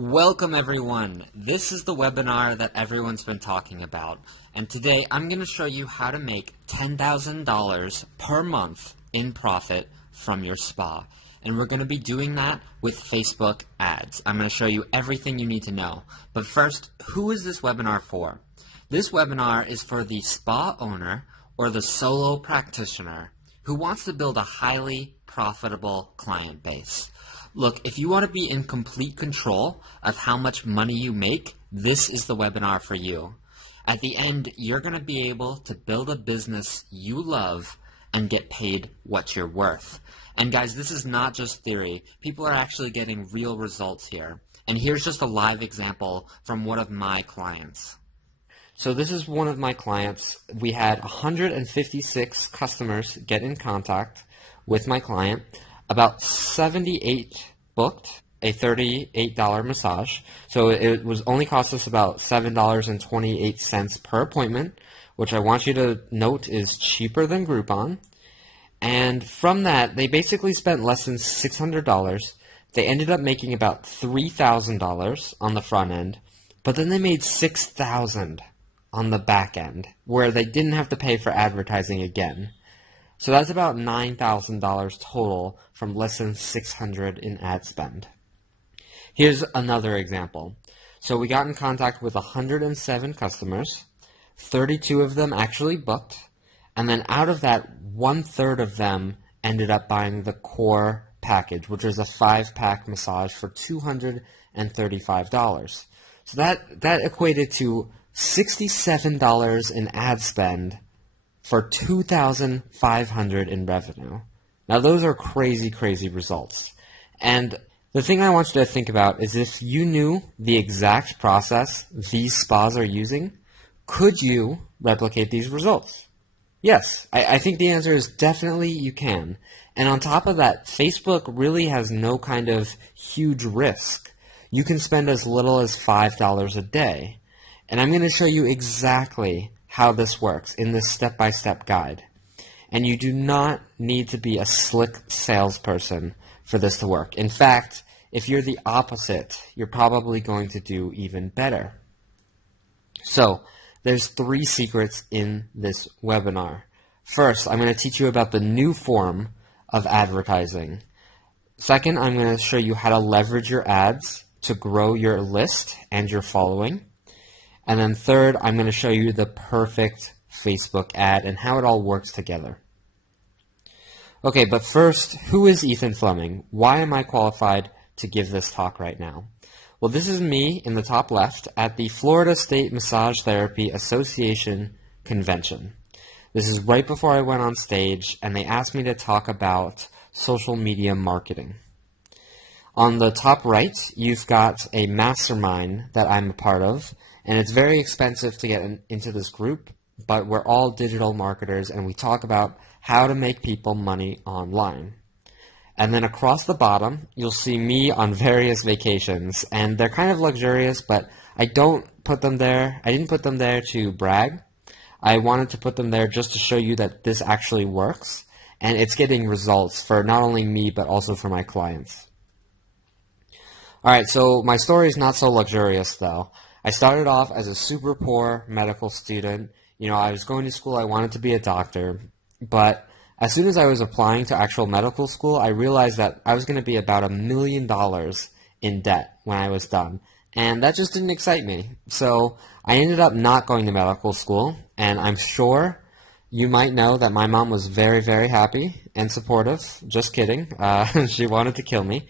Welcome everyone. This is the webinar that everyone's been talking about. And today I'm going to show you how to make $10,000 per month in profit from your spa. And we're going to be doing that with Facebook ads. I'm going to show you everything you need to know. But first, who is this webinar for? This webinar is for the spa owner or the solo practitioner who wants to build a highly profitable client base. Look, if you want to be in complete control of how much money you make, this is the webinar for you. At the end, you're going to be able to build a business you love and get paid what you're worth. And guys, this is not just theory. People are actually getting real results here. And here's just a live example from one of my clients. So this is one of my clients. We had 156 customers get in contact with my client. About 78 booked a $38 massage. So it was only cost us about $7.28 per appointment, which I want you to note is cheaper than Groupon. And from that, they basically spent less than $600. They ended up making about $3,000 on the front end, but then they made $6,000 on the back end, where they didn't have to pay for advertising again. So that's about $9,000 total from less than $600 in ad spend. Here's another example. So we got in contact with 107 customers. 32 of them actually booked. And then out of that, 1/3 of them ended up buying the core package, which is a 5-pack massage for $235. So that equated to $67 in ad spend for $2,500 in revenue. Now those are crazy, crazy results. And the thing I want you to think about is if you knew the exact process these spas are using, could you replicate these results? Yes, I think the answer is definitely you can. And on top of that, Facebook really has no kind of huge risk. You can spend as little as $5 a day. And I'm going to show you exactly how this works in this step-by-step guide. And you do not need to be a slick salesperson for this to work. In fact, if you're the opposite, you're probably going to do even better. So, there's 3 secrets in this webinar. First, I'm going to teach you about the new form of advertising. Second, I'm going to show you how to leverage your ads to grow your list and your following. And then third, I'm going to show you the perfect Facebook ad and how it all works together. Okay, but first, who is Ethan Fleming? Why am I qualified to give this talk right now? Well, this is me in the top left at the Florida State Massage Therapy Association convention. This is right before I went on stage, and they asked me to talk about social media marketing. On the top right, you've got a mastermind that I'm a part of, and it's very expensive to get into this group, but we're all digital marketers, and we talk about how to make people money online. And then across the bottom, you'll see me on various vacations, and they're kind of luxurious, but I didn't put them there to brag. I wanted to put them there just to show you that this actually works, and it's getting results for not only me, but also for my clients. Alright, so my story is not so luxurious though. I started off as a super poor medical student. I was going to school, I wanted to be a doctor, but as soon as I was applying to actual medical school, I realized that I was going to be about $1 million in debt when I was done, and that just didn't excite me. So I ended up not going to medical school, and I'm sure you might know that my mom was very, very happy and supportive. Just kidding. She wanted to kill me,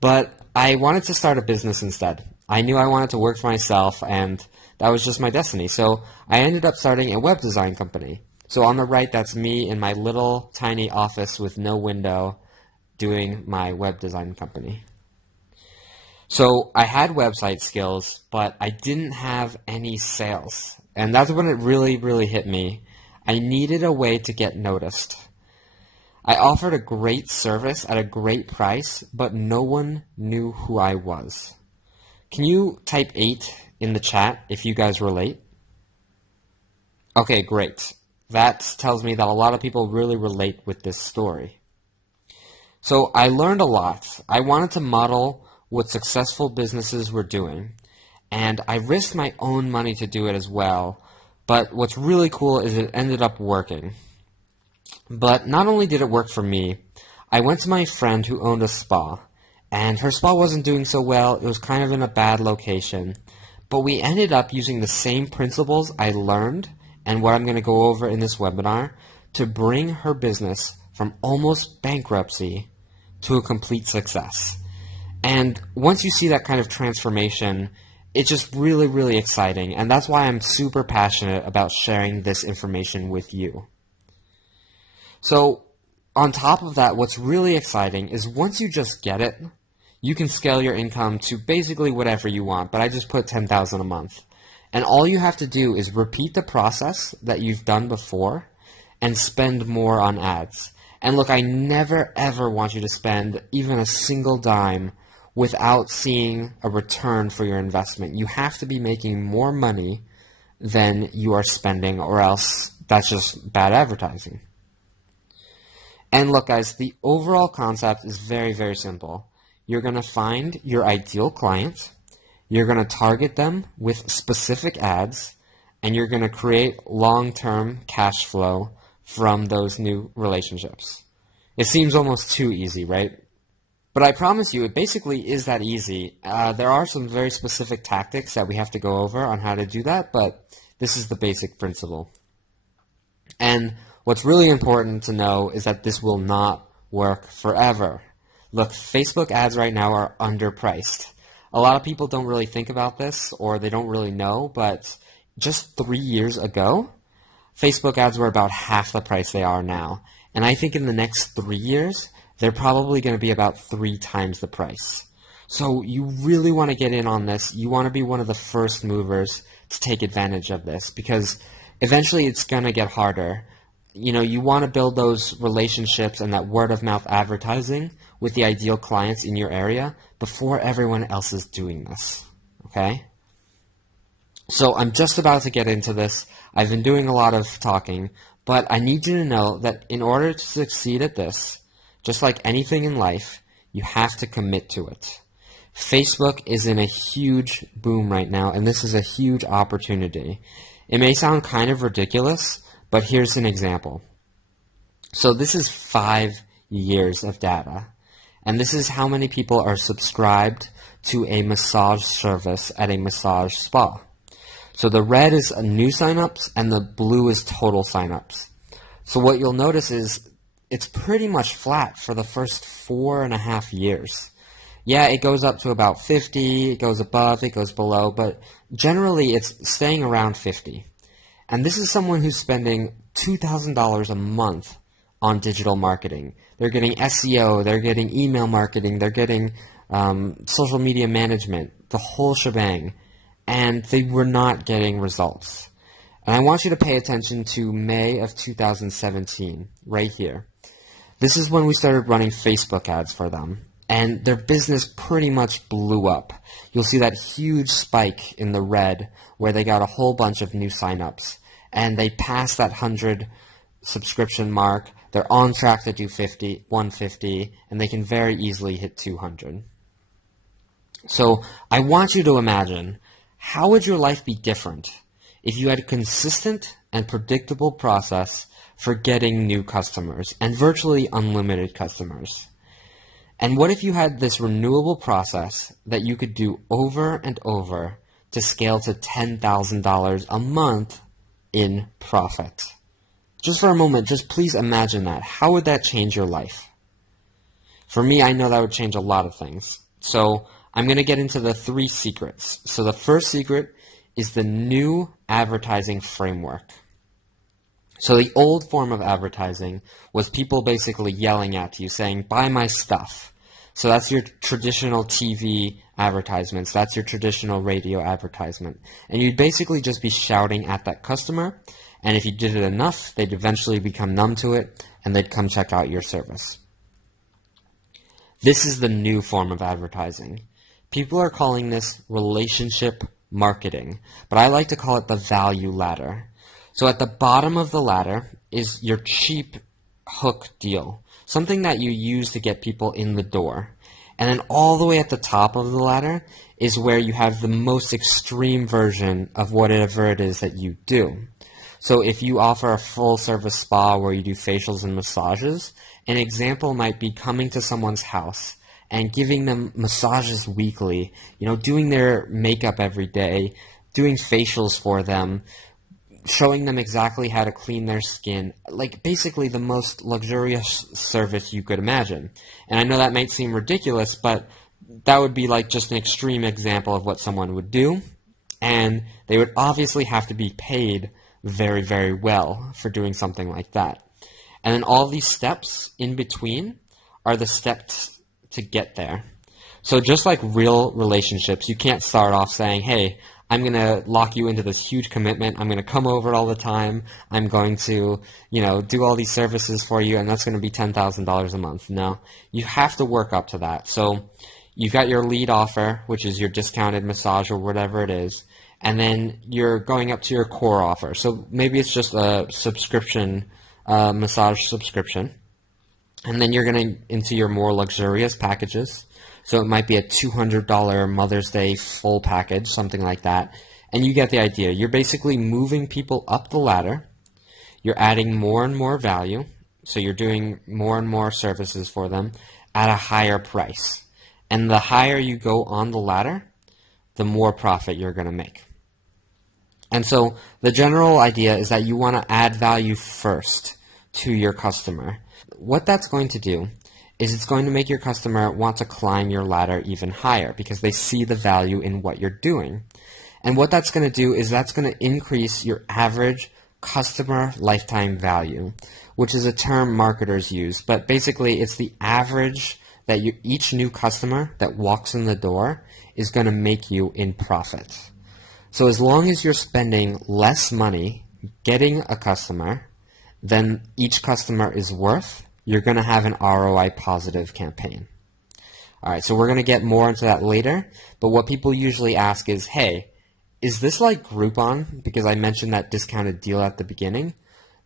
but I wanted to start a business instead. I knew I wanted to work for myself, and that was just my destiny. So I ended up starting a web design company. So on the right, that's me in my little tiny office with no window doing my web design company. So I had website skills, but I didn't have any sales. And that's when it really, really hit me. I needed a way to get noticed. I offered a great service at a great price, but no one knew who I was. Can you type 8 in the chat if you guys relate? Okay, great. That tells me that a lot of people really relate with this story. So I learned a lot. I wanted to model what successful businesses were doing. And I risked my own money to do it as well. But what's really cool is it ended up working. But not only did it work for me, I went to my friend who owned a spa. And her spa wasn't doing so well. It was kind of in a bad location. But we ended up using the same principles I learned and what I'm going to go over in this webinar to bring her business from almost bankruptcy to a complete success. And once you see that kind of transformation, it's just really, really exciting. And that's why I'm super passionate about sharing this information with you. So on top of that, what's really exciting is once you just get it, you can scale your income to basically whatever you want, but I just put $10,000 a month. And all you have to do is repeat the process that you've done before and spend more on ads. And look, I never ever want you to spend even a single dime without seeing a return for your investment. You have to be making more money than you are spending, or else that's just bad advertising. And look, guys, the overall concept is very, very simple. You're going to find your ideal client, you're going to target them with specific ads, and you're going to create long-term cash flow from those new relationships. It seems almost too easy, right? But I promise you, it basically is that easy. There are some very specific tactics that we have to go over on how to do that, but this is the basic principle. And what's really important to know is that this will not work forever. Look, Facebook ads right now are underpriced. A lot of people don't really think about this, or they don't really know, but just 3 years ago, Facebook ads were about half the price they are now. And I think in the next 3 years, they're probably going to be about 3 times the price. So you really want to get in on this. You want to be one of the first movers to take advantage of this, because eventually it's going to get harder. You know, you want to build those relationships and that word-of-mouth advertising with the ideal clients in your area before everyone else is doing this, okay? So I'm just about to get into this. I've been doing a lot of talking, but I need you to know that in order to succeed at this, just like anything in life, you have to commit to it. Facebook is in a huge boom right now, and this is a huge opportunity. It may sound kind of ridiculous, but here's an example. So this is 5 years of data, and this is how many people are subscribed to a massage service at a massage spa. So the red is new signups, and the blue is total signups. So what you'll notice is it's pretty much flat for the first 4.5 years. Yeah, it goes up to about 50, it goes above, it goes below, but generally it's staying around 50. And this is someone who's spending $2,000 a month on digital marketing. They're getting SEO, they're getting email marketing, they're getting social media management, the whole shebang, and they were not getting results. And I want you to pay attention to May of 2017, right here. This is when we started running Facebook ads for them, and their business pretty much blew up. You'll see that huge spike in the red where they got a whole bunch of new signups, and they passed that 100 subscription mark. They're on track to do 150, and they can very easily hit 200. So I want you to imagine, how would your life be different if you had a consistent and predictable process for getting new customers and virtually unlimited customers? And what if you had this renewable process that you could do over and over to scale to $10,000 a month in profit? Just for a moment, just please imagine that. How would that change your life? For me, I know that would change a lot of things. So I'm going to get into the 3 secrets. So the first secret is the new advertising framework. So the old form of advertising was people basically yelling at you saying, buy my stuff. So that's your traditional TV advertisements. That's your traditional radio advertisement. And you'd basically just be shouting at that customer. And if you did it enough, they'd eventually become numb to it and they'd come check out your service. This is the new form of advertising. People are calling this relationship marketing, but I like to call it the value ladder. So at the bottom of the ladder is your cheap hook deal, something that you use to get people in the door. And then all the way at the top of the ladder is where you have the most extreme version of whatever it is that you do. So if you offer a full-service spa where you do facials and massages, an example might be coming to someone's house and giving them massages weekly, doing their makeup every day, doing facials for them, showing them exactly how to clean their skin, like basically the most luxurious service you could imagine. And I know that might seem ridiculous, but that would be like just an extreme example of what someone would do, and they would obviously have to be paid very, very well for doing something like that. And then all these steps in between are the steps to get there. So just like real relationships, you can't start off saying, hey, I'm going to lock you into this huge commitment. I'm going to come over all the time. I'm going to, do all these services for you, and that's going to be $10,000 a month. No, you have to work up to that. So you've got your lead offer, which is your discounted massage or whatever it is, and then you're going up to your core offer. So maybe it's just a subscription, massage subscription. And then you're going into your more luxurious packages. So it might be a $200 Mother's Day full package, something like that. And you get the idea. You're basically moving people up the ladder. You're adding more and more value. So you're doing more and more services for them at a higher price. And the higher you go on the ladder, the more profit you're going to make. And so the general idea is that you want to add value first to your customer. What that's going to do is it's going to make your customer want to climb your ladder even higher because they see the value in what you're doing. And what that's going to do is that's going to increase your average customer lifetime value, which is a term marketers use, but basically it's the average that each new customer that walks in the door is going to make you in profit. So as long as you're spending less money getting a customer than each customer is worth, you're going to have an ROI positive campaign. All right, so we're going to get more into that later, but what people usually ask is, hey, is this like Groupon? Because I mentioned that discounted deal at the beginning.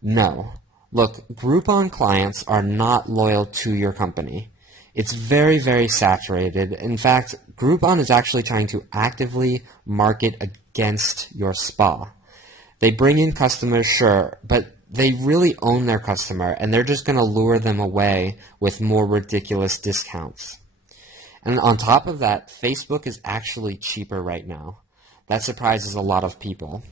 No. Look, Groupon clients are not loyal to your company. It's very, very saturated. In fact, Groupon is actually trying to actively market against your spa. They bring in customers, sure, but they really own their customer, and they're just going to lure them away with more ridiculous discounts. And on top of that, Facebook is actually cheaper right now. That surprises a lot of people.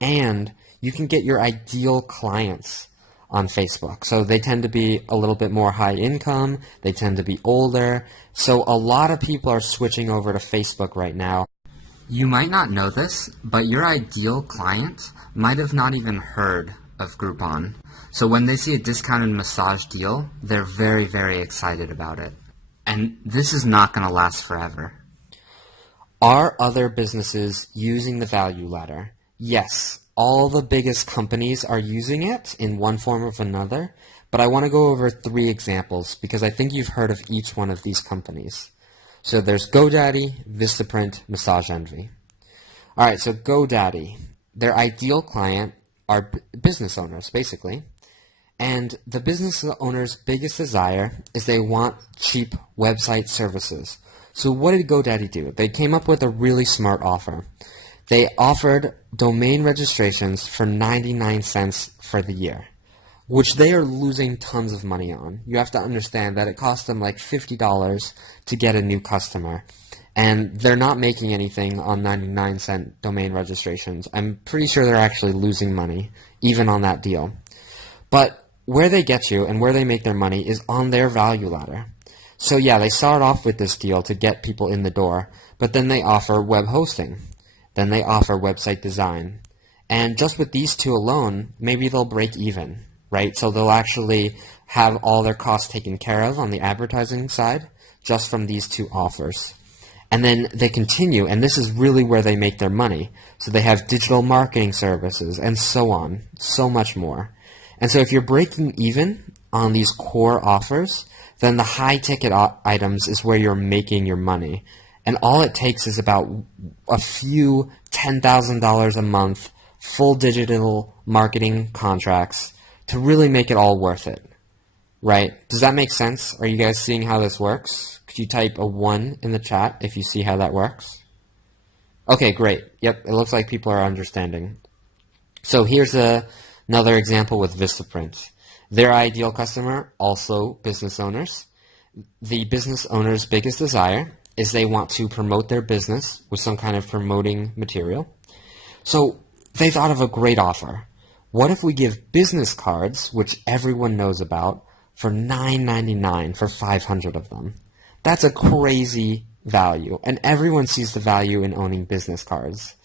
And you can get your ideal clients on Facebook. So they tend to be a little bit more high income, they tend to be older, so a lot of people are switching over to Facebook right now. You might not know this, but your ideal client might have not even heard of Groupon. So when they see a discounted massage deal, they're very, very excited about it. And this is not going to last forever. Are other businesses using the value ladder? Yes, all the biggest companies are using it in one form or another, but I want to go over 3 examples because I think you've heard of each one of these companies. So there's GoDaddy, Vistaprint, Massage Envy. Alright, so GoDaddy, their ideal client are business owners, basically. And the business owner's biggest desire is they want cheap website services. So what did GoDaddy do? They came up with a really smart offer. They offered domain registrations for 99 cents for the year, which they are losing tons of money on. You have to understand that it costs them like $50 to get a new customer, and they're not making anything on 99-cent domain registrations. I'm pretty sure they're actually losing money, even on that deal. But where they get you and where they make their money is on their value ladder. So yeah, they start off with this deal to get people in the door, but then they offer web hosting. Then they offer website design. And just with these 2 alone, maybe they'll break even, right? So they'll actually have all their costs taken care of on the advertising side just from these 2 offers. And then they continue, and this is really where they make their money. So they have digital marketing services and so on, so much more. And so if you're breaking even on these core offers, then the high-ticket items is where you're making your money. And all it takes is about a few $10,000 a month full digital marketing contracts to really make it all worth it, right? Does that make sense? Are you guys seeing how this works? Could you type a 1 in the chat if you see how that works? Okay, great. Yep, it looks like people are understanding. So here's another example with Vistaprint. Their ideal customer, also business owners. The business owner's biggest desire is they want to promote their business with some kind of promoting material. So they thought of a great offer. What if we give business cards, which everyone knows about, for $9.99 for 500 of them? That's a crazy value, and everyone sees the value in owning business cards.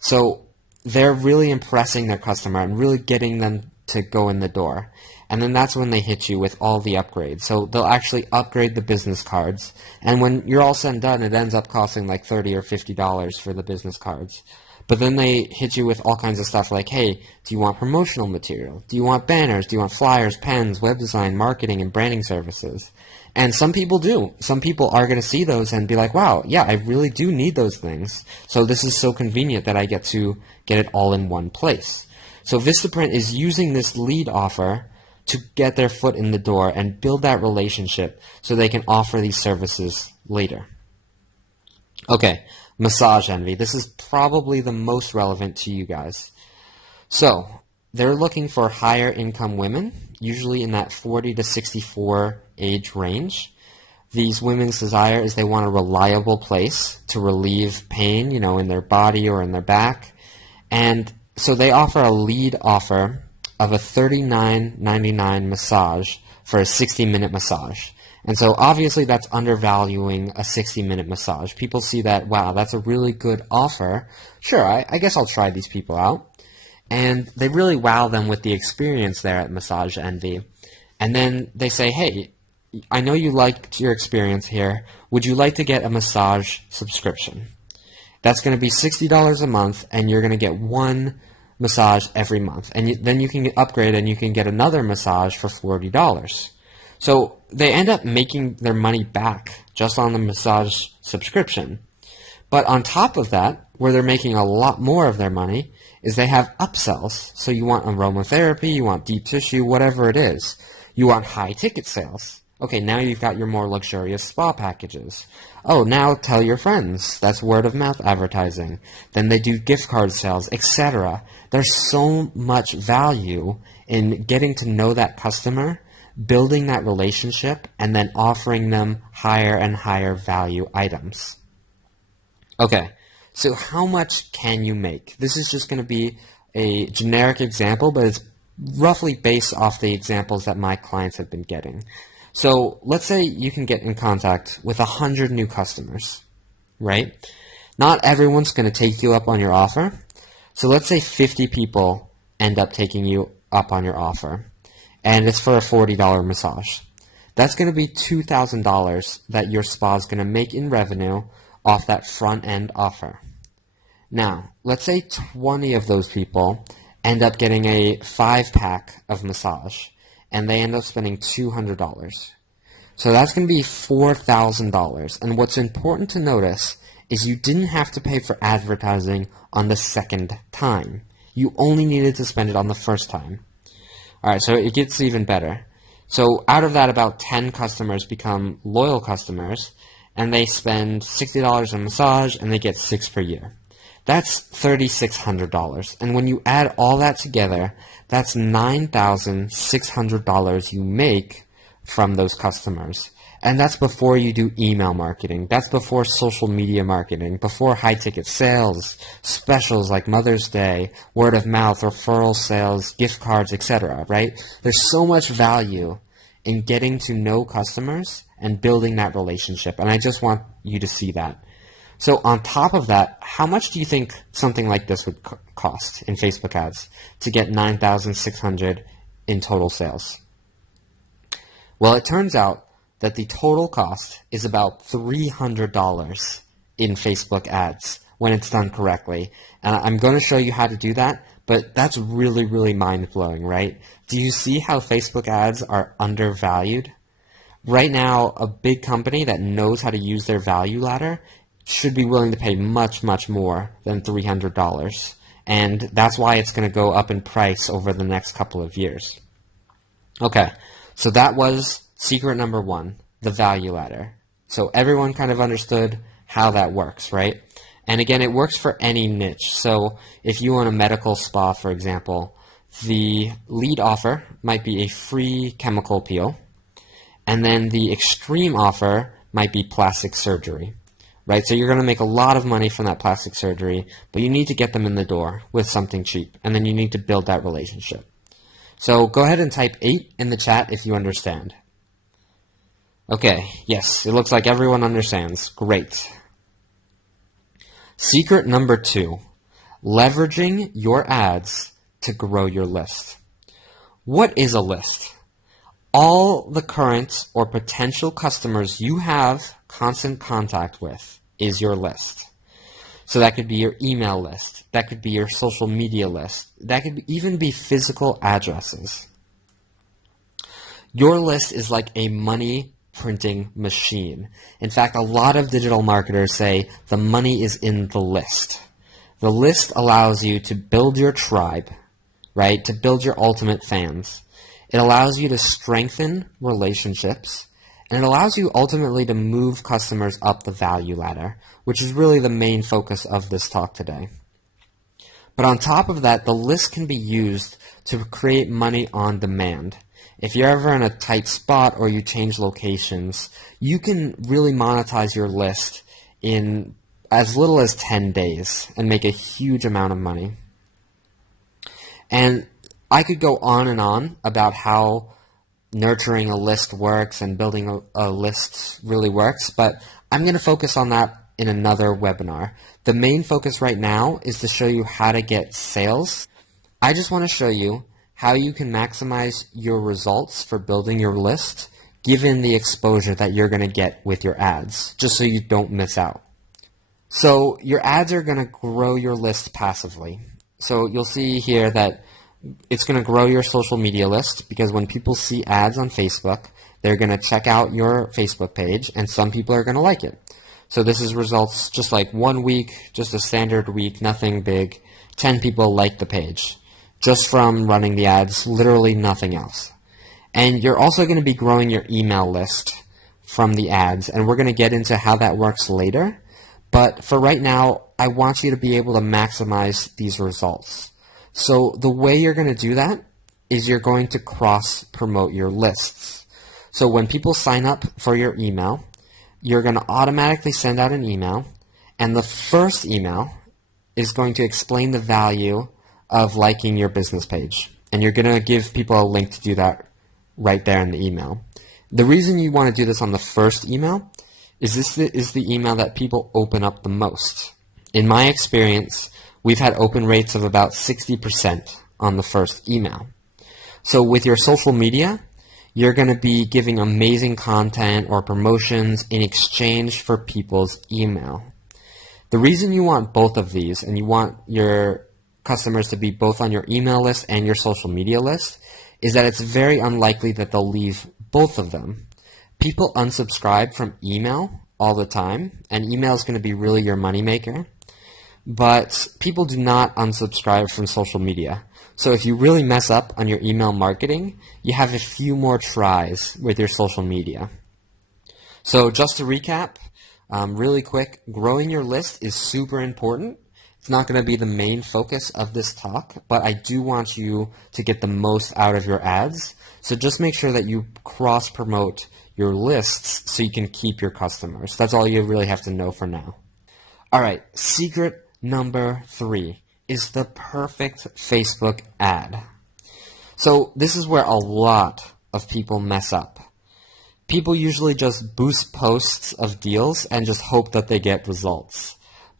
So they're really impressing their customer and really getting them to go in the door. And then that's when they hit you with all the upgrades. So they'll actually upgrade the business cards, and when you're all said and done, it ends up costing like $30 or $50 for the business cards. But then they hit you with all kinds of stuff like, hey, do you want promotional material? Do you want banners? Do you want flyers, pens, web design, marketing, and branding services? And some people do. Some people are going to see those and be like, wow, yeah, I really do need those things. So this is so convenient that I get to get it all in one place. So Vistaprint is using this lead offer to get their foot in the door and build that relationship so they can offer these services later. Okay. Massage Envy. This is probably the most relevant to you guys. So, they're looking for higher income women, usually in that 40 to 64 age range. These women's desire is they want a reliable place to relieve pain, in their body or in their back. And so they offer a lead offer of a $39.99 massage for a 60-minute massage. And so obviously that's undervaluing a 60-minute massage. People see that, wow, that's a really good offer. Sure, I guess I'll try these people out. And they really wow them with the experience there at Massage Envy. And then they say, hey, I know you liked your experience here. Would you like to get a massage subscription? That's going to be $60 a month, and you're going to get one massage every month. And then you can upgrade and you can get another massage for $40. So they end up making their money back just on the massage subscription. But on top of that, where they're making a lot more of their money, is they have upsells. So you want aromatherapy, you want deep tissue, whatever it is. You want high ticket sales. Okay, now you've got your more luxurious spa packages. Oh, now tell your friends. That's word of mouth advertising. Then they do gift card sales, etc. There's so much value in getting to know that customer, building that relationship, and then offering them higher and higher value items. Okay, so how much can you make? This is just going to be a generic example, but it's roughly based off the examples that my clients have been getting. So let's say you can get in contact with 100 new customers, right? Not everyone's going to take you up on your offer. So let's say 50 people end up taking you up on your offer, and it's for a $40 massage. That's going to be $2,000 that your spa is going to make in revenue off that front-end offer. Now, let's say 20 of those people end up getting a 5-pack of massage, and they end up spending $200. So that's going to be $4,000. And what's important to notice is you didn't have to pay for advertising on the second time. You only needed to spend it on the first time. Alright, so it gets even better. So out of that, about 10 customers become loyal customers, and they spend $60 on massage, and they get 6 per year. That's $3,600. And when you add all that together, that's $9,600 you make from those customers. And that's before you do email marketing. That's before social media marketing, before high-ticket sales, specials like Mother's Day, word of mouth, referral sales, gift cards, etc., right? There's so much value in getting to know customers and building that relationship. And I just want you to see that. So on top of that, how much do you think something like this would cost in Facebook ads to get $9,600 in total sales? Well, it turns out that the total cost is about $300 in Facebook ads when it's done correctly. And I'm going to show you how to do that, but that's really, really mind-blowing, right? Do you see how Facebook ads are undervalued? Right now, a big company that knows how to use their value ladder should be willing to pay much, much more than $300. And that's why it's going to go up in price over the next couple of years. Okay, so that was secret number 1, the value ladder. So everyone kind of understood how that works, right? And again, it works for any niche. So if you own a medical spa, for example, the lead offer might be a free chemical peel, and then the extreme offer might be plastic surgery, right? So you're going to make a lot of money from that plastic surgery, but you need to get them in the door with something cheap, and then you need to build that relationship. So go ahead and type 8 in the chat if you understand. Okay, yes, it looks like everyone understands. Great. Secret number 2, leveraging your ads to grow your list. What is a list? All the current or potential customers you have constant contact with is your list. So that could be your email list, that could be your social media list, that could even be physical addresses. Your list is like a money printing machine. In fact, a lot of digital marketers say the money is in the list. The list allows you to build your tribe, right? To build your ultimate fans. It allows you to strengthen relationships, and it allows you ultimately to move customers up the value ladder, which is really the main focus of this talk today. But on top of that, the list can be used to create money on demand. If you're ever in a tight spot or you change locations, you can really monetize your list in as little as 10 days and make a huge amount of money. And I could go on and on about how nurturing a list works and building a list really works, but I'm going to focus on that in another webinar. The main focus right now is to show you how to get sales. I just want to show you how you can maximize your results for building your list given the exposure that you're going to get with your ads, just so you don't miss out. So your ads are going to grow your list passively. So you'll see here that it's going to grow your social media list because when people see ads on Facebook, they're going to check out your Facebook page and some people are going to like it. So this is results just like 1 week, just a standard week, nothing big. 10 people like the page just from running the ads, literally nothing else. And you're also going to be growing your email list from the ads, and we're going to get into how that works later. But for right now, I want you to be able to maximize these results. So the way you're going to do that is you're going to cross-promote your lists. So when people sign up for your email, you're going to automatically send out an email, and the first email is going to explain the value of liking your business page. And you're going to give people a link to do that right there in the email. The reason you want to do this on the first email is this is the email that people open up the most. In my experience, we've had open rates of about 60% on the first email. So with your social media, you're going to be giving amazing content or promotions in exchange for people's email. The reason you want both of these, and you want your customers to be both on your email list and your social media list, is that it's very unlikely that they'll leave both of them. People unsubscribe from email all the time, and email is going to be really your moneymaker. But people do not unsubscribe from social media. So if you really mess up on your email marketing, you have a few more tries with your social media. So just to recap, really quick, growing your list is super important. It's not going to be the main focus of this talk, but I do want you to get the most out of your ads. So just make sure that you cross-promote your lists so you can keep your customers. That's all you really have to know for now. All right, secret number 3 is the perfect Facebook ad. So this is where a lot of people mess up. People usually just boost posts of deals and just hope that they get results.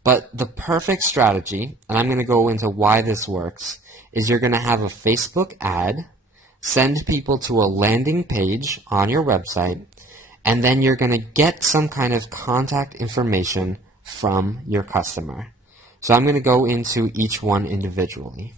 But the perfect strategy, and I'm going to go into why this works, is you're going to have a Facebook ad, send people to a landing page on your website, and then you're going to get some kind of contact information from your customer. So I'm going to go into each one individually.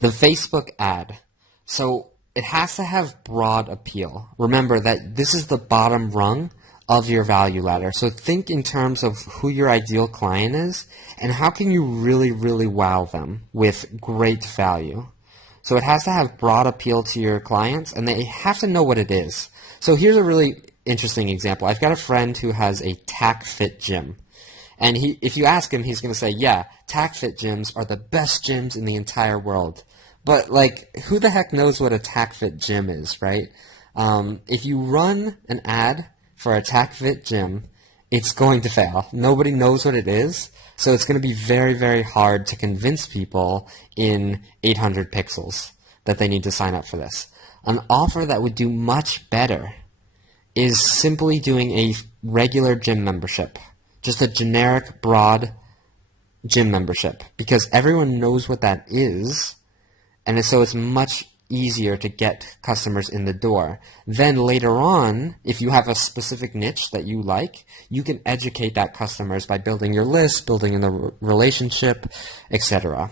The Facebook ad. So it has to have broad appeal. Remember that this is the bottom rung of your value ladder. So think in terms of who your ideal client is and how can you really, really wow them with great value. So it has to have broad appeal to your clients and they have to know what it is. So here's a really interesting example. I've got a friend who has a TacFit gym. And if you ask him, he's going to say, yeah, TacFit gyms are the best gyms in the entire world. But, like, who the heck knows what a TacFit gym is, right? If you run an ad for a TacFit gym, it's going to fail. Nobody knows what it is, so it's going to be very, very hard to convince people in 800 pixels that they need to sign up for this. An offer that would do much better is simply doing a regular gym membership, just a generic, broad gym membership, because everyone knows what that is, and so it's much easier to get customers in the door. Then later on, if you have a specific niche that you like, you can educate that customers by building your list, building in the relationship, etc.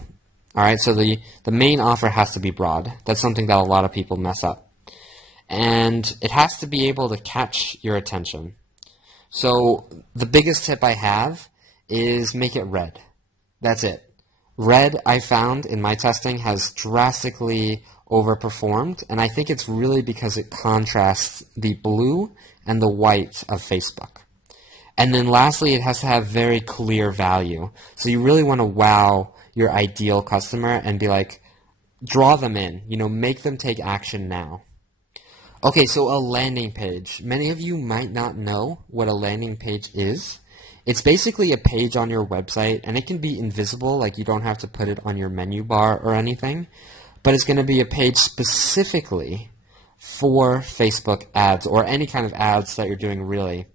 All right, so the main offer has to be broad. That's something that a lot of people mess up. And it has to be able to catch your attention. So the biggest tip I have is make it red. That's it. Red, I found in my testing, has drastically overperformed, and I think it's really because it contrasts the blue and the white of Facebook. And then lastly, it has to have very clear value. So you really want to wow your ideal customer and be like, draw them in, make them take action now. Okay, so a landing page. Many of you might not know what a landing page is. It's basically a page on your website, and it can be invisible, like you don't have to put it on your menu bar or anything, but it's going to be a page specifically for Facebook ads or any kind of ads that you're doing really.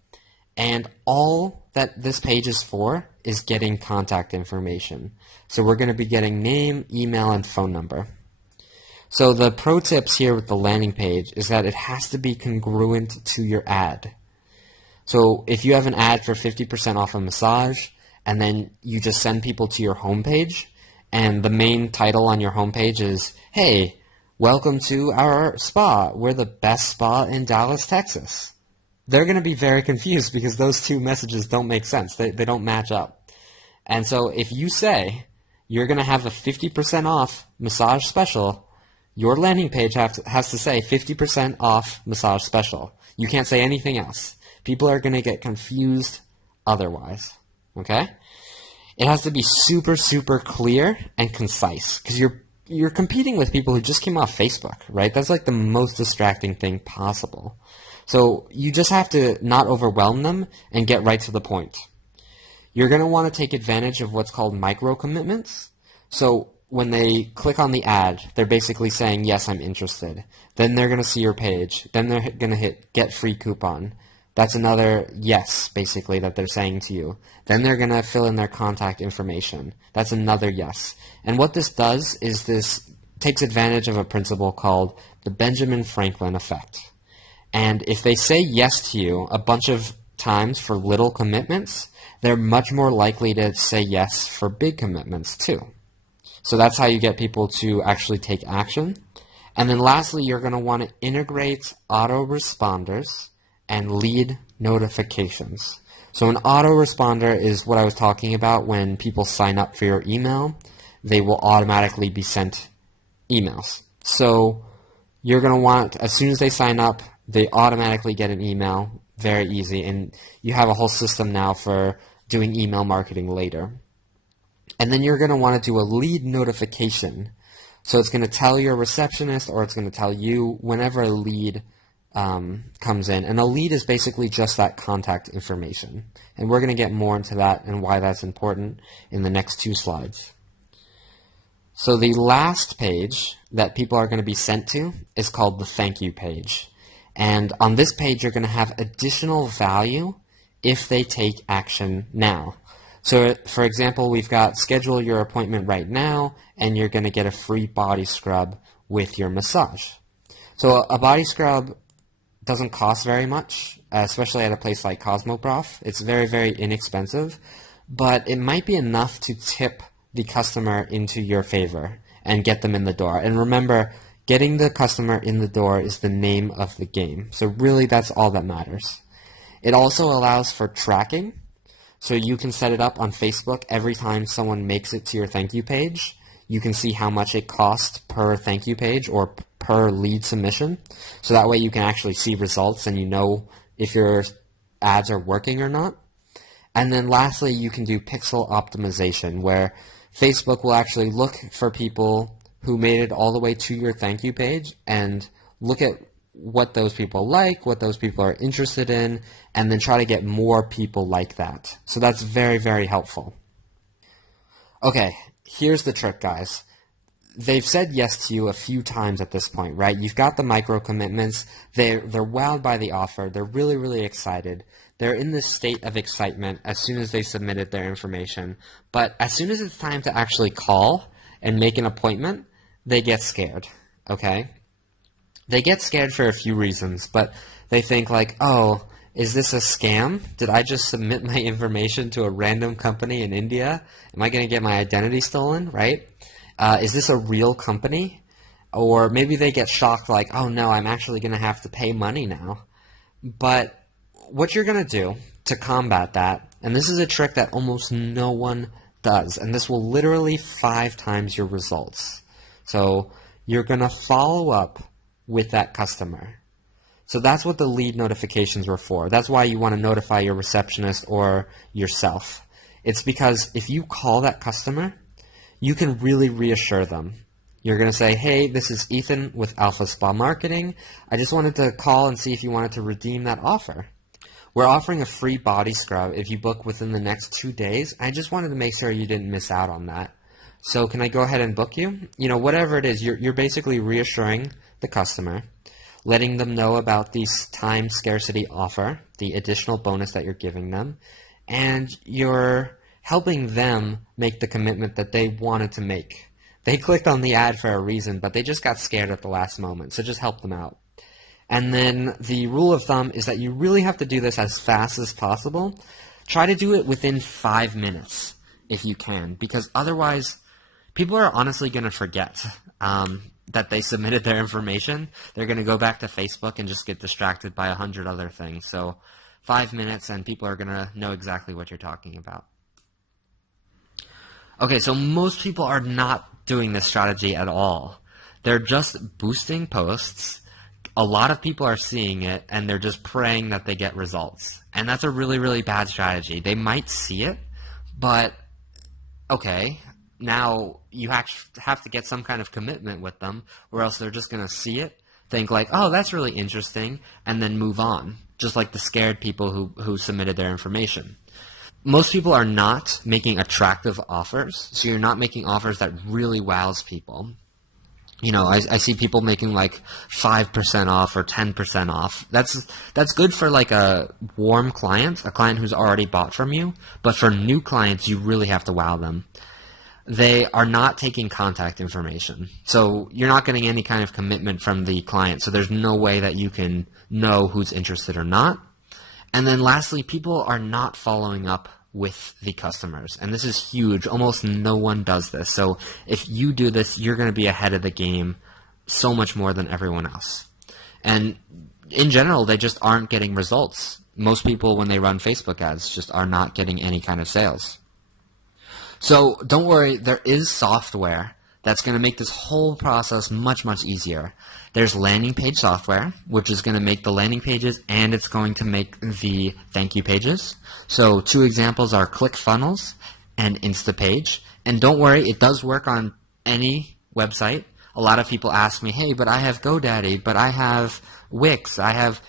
And all that this page is for is getting contact information. So we're going to be getting name, email, and phone number. So the pro tips here with the landing page is that it has to be congruent to your ad. So if you have an ad for 50% off a massage, and then you just send people to your homepage, and the main title on your homepage is, hey, welcome to our spa. We're the best spa in Dallas, Texas. They're going to be very confused because those two messages don't make sense. They don't match up. And so if you say you're going to have a 50% off massage special, your landing page has to say 50% off massage special. You can't say anything else. People are going to get confused otherwise, okay? It has to be super, super clear and concise because you're competing with people who just came off Facebook, right? That's like the most distracting thing possible. So you just have to not overwhelm them and get right to the point. You're going to want to take advantage of what's called micro commitments. So when they click on the ad, they're basically saying, yes, I'm interested. Then they're going to see your page. Then they're going to hit get free coupon. That's another yes, basically, that they're saying to you. Then they're going to fill in their contact information. That's another yes. And what this does is this takes advantage of a principle called the Benjamin Franklin effect. And if they say yes to you a bunch of times for little commitments, they're much more likely to say yes for big commitments too. So that's how you get people to actually take action. And then lastly, you're going to want to integrate autoresponders and lead notifications. So an autoresponder is what I was talking about when people sign up for your email. They will automatically be sent emails. So you're going to want, as soon as they sign up, they automatically get an email. Very easy. And you have a whole system now for doing email marketing later. And then you're going to want to do a lead notification. So it's going to tell your receptionist or it's going to tell you whenever a lead comes in. And a lead is basically just that contact information. And we're going to get more into that and why that's important in the next 2 slides. So the last page that people are going to be sent to is called the thank you page. And on this page, you're going to have additional value if they take action now. So, for example, we've got schedule your appointment right now, and you're going to get a free body scrub with your massage. So a body scrub doesn't cost very much, especially at a place like Cosmoprof. It's very, very inexpensive, but it might be enough to tip the customer into your favor and get them in the door. And remember, getting the customer in the door is the name of the game. So really, that's all that matters. It also allows for tracking. So you can set it up on Facebook every time someone makes it to your thank you page. You can see how much it costs per thank you page or per lead submission. So that way you can actually see results and you know if your ads are working or not. And then lastly, you can do pixel optimization, where Facebook will actually look for people who made it all the way to your thank you page and look at what those people like, what those people are interested in, and then try to get more people like that. So that's very, very helpful. Okay, here's the trick, guys. They've said yes to you a few times at this point, right? You've got the micro commitments. They're wowed by the offer. They're really, really excited. They're in this state of excitement as soon as they submitted their information. But as soon as it's time to actually call and make an appointment, they get scared, okay? They get scared for a few reasons, but they think like, oh, is this a scam? Did I just submit my information to a random company in India? Am I going to get my identity stolen, right? Is this a real company? Or maybe they get shocked like, oh no, I'm actually going to have to pay money now. But what you're going to do to combat that, and this is a trick that almost no one does, and this will literally 5 times your results. So you're going to follow up with that customer. So that's what the lead notifications were for. That's why you want to notify your receptionist or yourself. It's because if you call that customer, you can really reassure them. You're going to say, hey, this is Ethan with Alpha Spa Marketing. I just wanted to call and see if you wanted to redeem that offer. We're offering a free body scrub if you book within the next 2 days. I just wanted to make sure you didn't miss out on that. So can I go ahead and book you? You know, whatever it is, you're basically reassuring the customer, letting them know about this time scarcity offer, the additional bonus that you're giving them, and you're helping them make the commitment that they wanted to make. They clicked on the ad for a reason, but they just got scared at the last moment, so just help them out. And then the rule of thumb is that you really have to do this as fast as possible. Try to do it within 5 minutes if you can, because otherwise people are honestly going to forget that they submitted their information. They're going to go back to Facebook and just get distracted by 100 other things. So 5 minutes and people are going to know exactly what you're talking about. Okay, so most people are not doing this strategy at all. They're just boosting posts. A lot of people are seeing it, and they're just praying that they get results. And that's a really, really bad strategy. They might see it, but okay, now you have to get some kind of commitment with them, or else they're just going to see it, think like, oh, that's really interesting, and then move on, just like the scared people who submitted their information. Most people are not making attractive offers, so you're not making offers that really wows people. You know, I see people making like 5% off or 10% off. That's good for like a warm client, a client who's already bought from you, but for new clients, you really have to wow them. They are not taking contact information, so you're not getting any kind of commitment from the client, so there's no way that you can know who's interested or not. And then lastly, people are not following up with the customers, and this is huge. Almost no one does this, so if you do this, you're going to be ahead of the game so much more than everyone else. And in general, they just aren't getting results. Most people, when they run Facebook ads, just are not getting any kind of sales. So don't worry, there is software that's going to make this whole process much, much easier. There's landing page software, which is going to make the landing pages, and it's going to make the thank you pages. So 2 examples are ClickFunnels and Instapage. And don't worry, it does work on any website. A lot of people ask me, hey, but I have GoDaddy, but I have Wix,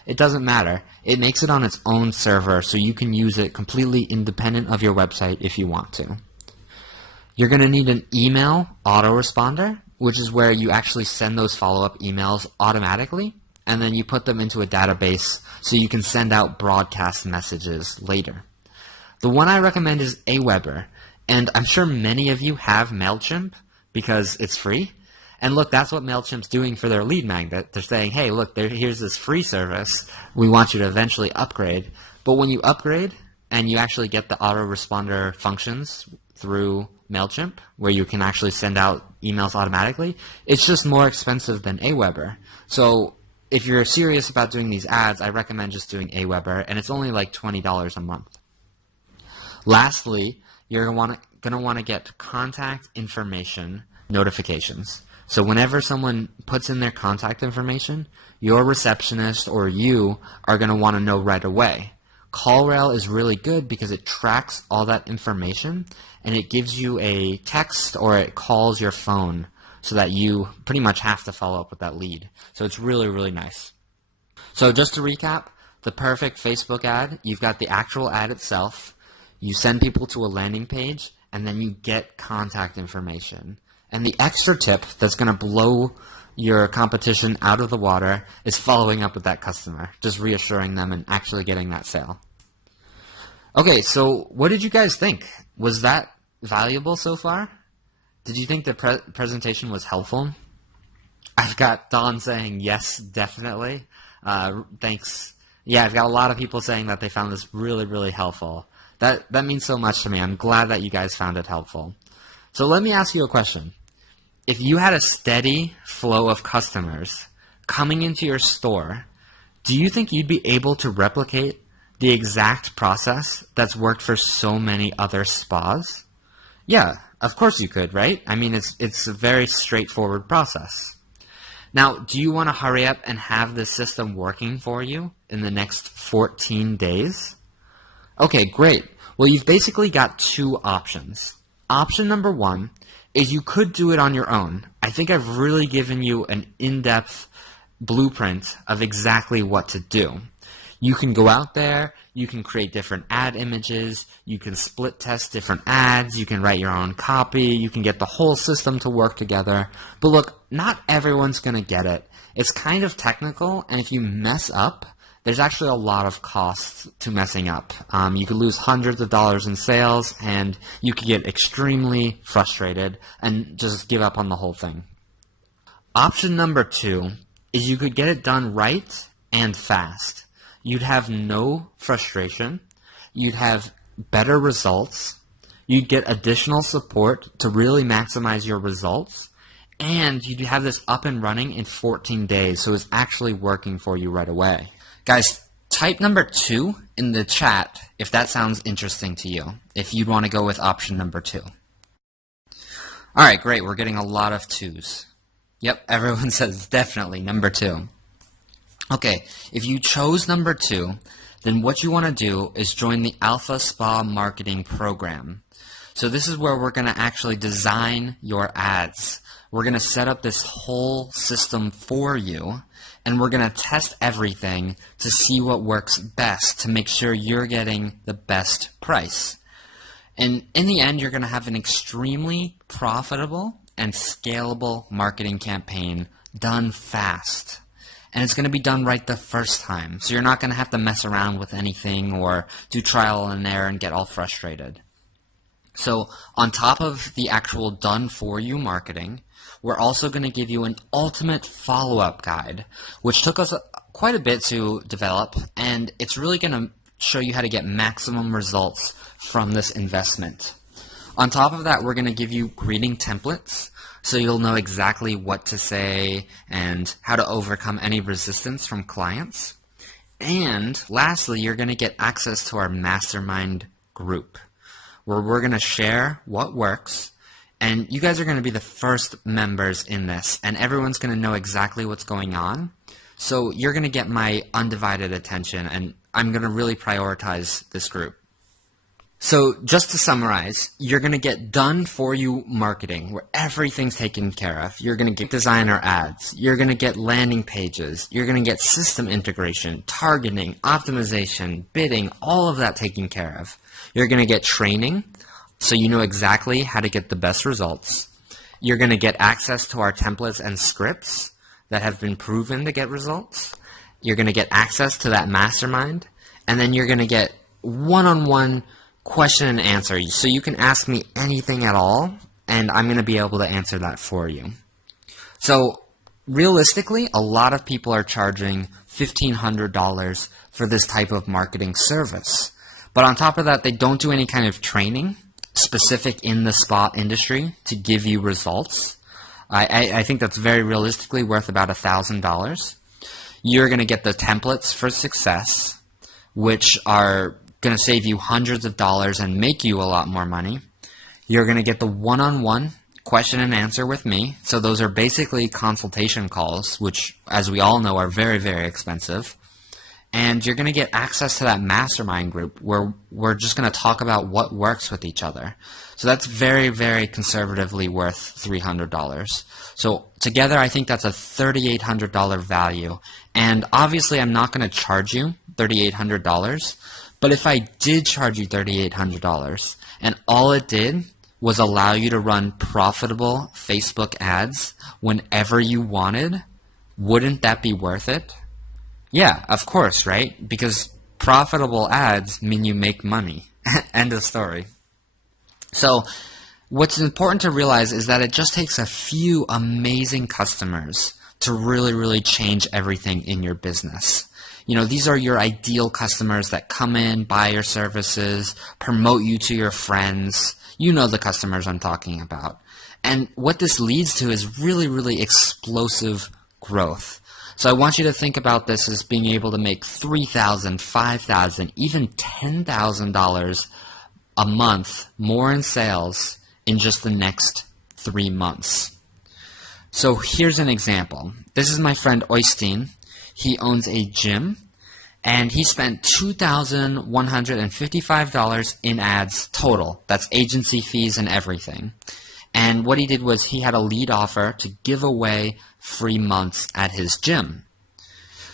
it doesn't matter. It makes it on its own server, so you can use it completely independent of your website if you want to. You're going to need an email autoresponder, which is where you actually send those follow-up emails automatically, and then you put them into a database so you can send out broadcast messages later. The one I recommend is Aweber, and I'm sure many of you have MailChimp because it's free. And look, that's what MailChimp's doing for their lead magnet. They're saying, hey, look, here's this free service. We want you to eventually upgrade. But when you upgrade and you actually get the autoresponder functions through MailChimp, where you can actually send out emails automatically, it's just more expensive than Aweber. So if you're serious about doing these ads, I recommend just doing Aweber, and it's only like $20 a month. Lastly, you're going to want to get contact information notifications. So whenever someone puts in their contact information, your receptionist or you are going to want to know right away. CallRail is really good because it tracks all that information and it gives you a text or it calls your phone so that you pretty much have to follow up with that lead. So it's really, really nice. So just to recap, the perfect Facebook ad, you've got the actual ad itself, you send people to a landing page, and then you get contact information. And the extra tip that's going to blow your competition out of the water is following up with that customer, just reassuring them and actually getting that sale. Okay, so what did you guys think? Was that valuable so far? Did you think the presentation was helpful? I've got Don saying yes, definitely. Thanks. Yeah, I've got a lot of people saying that they found this really, really helpful. That means so much to me. I'm glad that you guys found it helpful. So let me ask you a question. If you had a steady flow of customers coming into your store, do you think you'd be able to replicate the exact process that's worked for so many other spas? Yeah, of course you could, right? I mean, it's a very straightforward process. Now, do you want to hurry up and have this system working for you in the next 14 days? Okay, great. Well, you've basically got two options. Option number one is you could do it on your own. I think I've really given you an in-depth blueprint of exactly what to do. You can go out there, you can create different ad images, you can split test different ads, you can write your own copy, you can get the whole system to work together. But look, not everyone's going to get it. It's kind of technical, and if you mess up, there's actually a lot of costs to messing up. You could lose hundreds of dollars in sales, and you could get extremely frustrated and just give up on the whole thing. Option number two is you could get it done right and fast. You'd have no frustration, you'd have better results, you'd get additional support to really maximize your results, and you'd have this up and running in 14 days, so it's actually working for you right away. Guys, type number 2 in the chat if that sounds interesting to you, if you'd want to go with option number 2. Alright, great, we're getting a lot of 2s. Yep, everyone says definitely number 2. Okay, if you chose number 2, then what you want to do is join the Alpha Spa Marketing Program. So this is where we're going to actually design your ads. We're going to set up this whole system for you, and we're going to test everything to see what works best to make sure you're getting the best price. And in the end, you're going to have an extremely profitable and scalable marketing campaign done fast. And it's going to be done right the first time. So you're not going to have to mess around with anything or do trial and error and get all frustrated. So on top of the actual done-for-you marketing, we're also going to give you an ultimate follow-up guide, which took us quite a bit to develop, and it's really going to show you how to get maximum results from this investment. On top of that, we're going to give you greeting templates, so you'll know exactly what to say and how to overcome any resistance from clients. And lastly, you're going to get access to our mastermind group, where we're going to share what works, and you guys are going to be the first members in this, and everyone's going to know exactly what's going on. So you're going to get my undivided attention, and I'm going to really prioritize this group. So just to summarize, you're going to get done-for-you marketing where everything's taken care of. You're going to get designer ads. You're going to get landing pages. You're going to get system integration, targeting, optimization, bidding, all of that taken care of. You're going to get training so you know exactly how to get the best results. You're going to get access to our templates and scripts that have been proven to get results. You're going to get access to that mastermind. And then you're going to get one-on-one question and answer, so you can ask me anything at all, and I'm going to be able to answer that for you. So realistically, a lot of people are charging $1,500 for this type of marketing service. But on top of that, they don't do any kind of training specific in the spa industry to give you results. I think that's very realistically worth about $1,000. You're going to get the templates for success, which are going to save you hundreds of dollars and make you a lot more money. You're going to get the one-on-one question and answer with me. So those are basically consultation calls, which, as we all know, are very, very expensive. And you're going to get access to that mastermind group where we're just going to talk about what works with each other. So that's very, very conservatively worth $300. So together, I think that's a $3,800 value. And obviously, I'm not going to charge you $3,800. But if I did charge you $3,800 and all it did was allow you to run profitable Facebook ads whenever you wanted, wouldn't that be worth it? Yeah, of course, right? Because profitable ads mean you make money. End of story. So what's important to realize is that it just takes a few amazing customers to really, really change everything in your business. You know, these are your ideal customers that come in, buy your services, promote you to your friends. You know the customers I'm talking about. And what this leads to is really, really explosive growth. So I want you to think about this as being able to make $3,000, $5,000, even $10,000 a month more in sales in just the next 3 months. So here's an example. This is my friend Oystein. He owns a gym, and he spent $2,155 in ads total. That's agency fees and everything. And what he did was he had a lead offer to give away free months at his gym.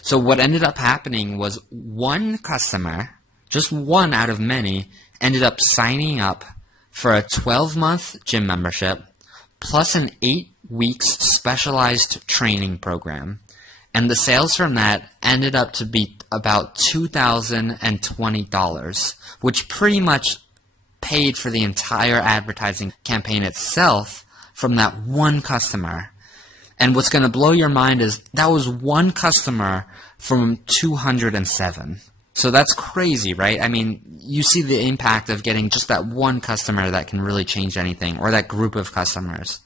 So what ended up happening was one customer, just one out of many, ended up signing up for a 12-month gym membership plus an 8 weeks specialized training program. And the sales from that ended up to be about $2,020, which pretty much paid for the entire advertising campaign itself from that one customer. And what's going to blow your mind is that was one customer from 207. So that's crazy, right? I mean, you see the impact of getting just that one customer that can really change anything, or that group of customers.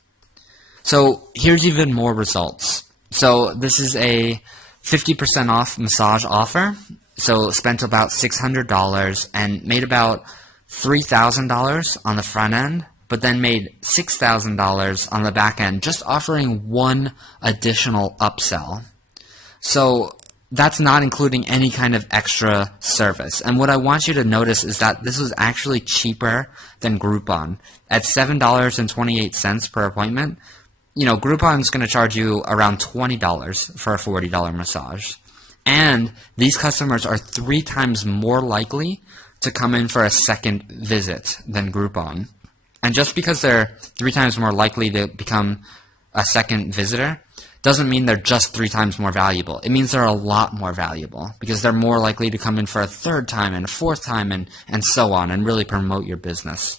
So here's even more results. So this is a 50% off massage offer. So spent about $600 and made about $3,000 on the front end, but then made $6,000 on the back end, just offering one additional upsell. So that's not including any kind of extra service. And what I want you to notice is that this was actually cheaper than Groupon. At $7.28 per appointment, you know, Groupon's going to charge you around $20 for a $40 massage. And these customers are 3 times more likely to come in for a second visit than Groupon. And just because they're 3 times more likely to become a second visitor doesn't mean they're just 3 times more valuable. It means they're a lot more valuable because they're more likely to come in for a 3rd time and a 4th time and so on, and really promote your business.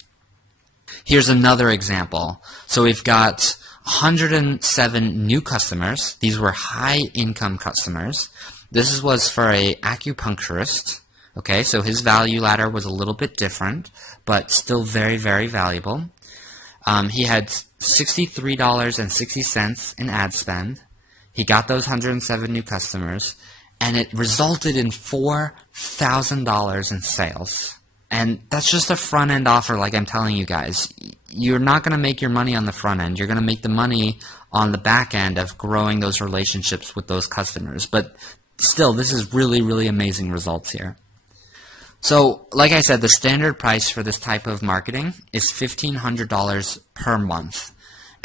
Here's another example. So we've got 107 new customers. These were high-income customers. This was for an acupuncturist. Okay, so his value ladder was a little bit different, but still very, very valuable. He had $63.60 in ad spend. He got those 107 new customers, and it resulted in $4,000 in sales. And that's just a front-end offer, like I'm telling you guys. You're not going to make your money on the front end. You're going to make the money on the back end of growing those relationships with those customers. But still, this is really, really amazing results here. So, like I said, the standard price for this type of marketing is $1,500 per month.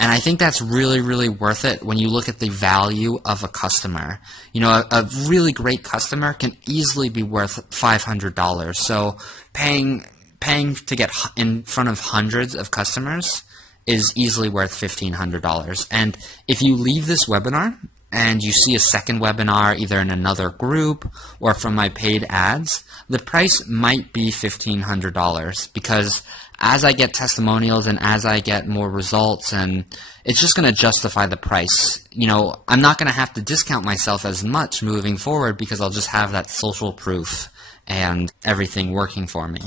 And I think that's really, really worth it when you look at the value of a customer. You know, a really great customer can easily be worth $500. So paying to get in front of hundreds of customers is easily worth $1,500. And if you leave this webinar and you see a second webinar either in another group or from my paid ads, the price might be $1,500 because as I get testimonials and as I get more results, and it's just going to justify the price. You know, I'm not going to have to discount myself as much moving forward because I'll just have that social proof and everything working for me.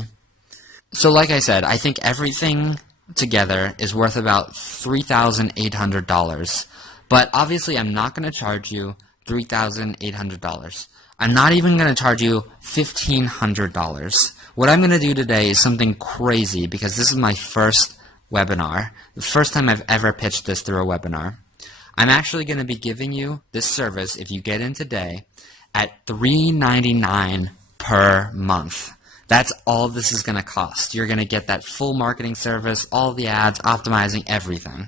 So like I said, I think everything together is worth about $3,800. But obviously I'm not going to charge you $3,800. I'm not even going to charge you $1,500. What I'm going to do today is something crazy because this is my first webinar, the first time I've ever pitched this through a webinar. I'm actually going to be giving you this service, if you get in today, at $3.99 per month. That's all this is going to cost. You're going to get that full marketing service, all the ads, optimizing everything.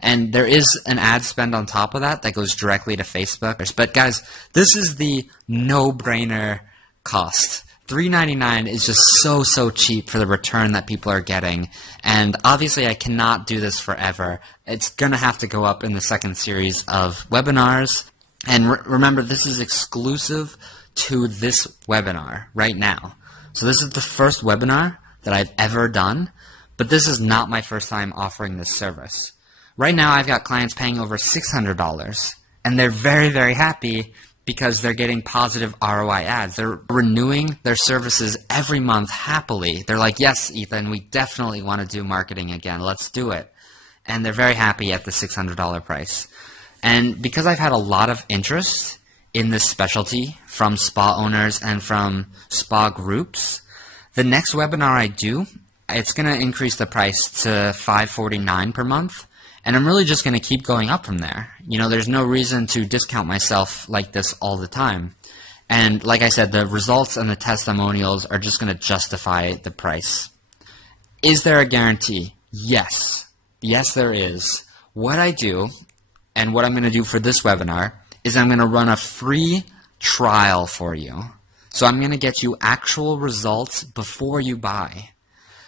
And there is an ad spend on top of that goes directly to Facebook. But guys, this is the no-brainer cost. $3.99 is just so cheap for the return that people are getting. And obviously I cannot do this forever. It's going to have to go up in the second series of webinars. And remember, this is exclusive to this webinar right now. So this is the first webinar that I've ever done, but this is not my first time offering this service. Right now I've got clients paying over $600, and they're very happy because they're getting positive ROI ads. They're renewing their services every month happily. They're like, yes, Ethan, we definitely want to do marketing again. Let's do it. And they're very happy at the $600 price. And because I've had a lot of interest in this specialty from spa owners and from spa groups, the next webinar I do, it's going to increase the price to $549 per month. And I'm really just going to keep going up from there. You know, there's no reason to discount myself like this all the time. And like I said, the results and the testimonials are just going to justify the price. Is there a guarantee? Yes. Yes, there is. What I do, and what I'm going to do for this webinar, is I'm going to run a free trial for you. So I'm going to get you actual results before you buy.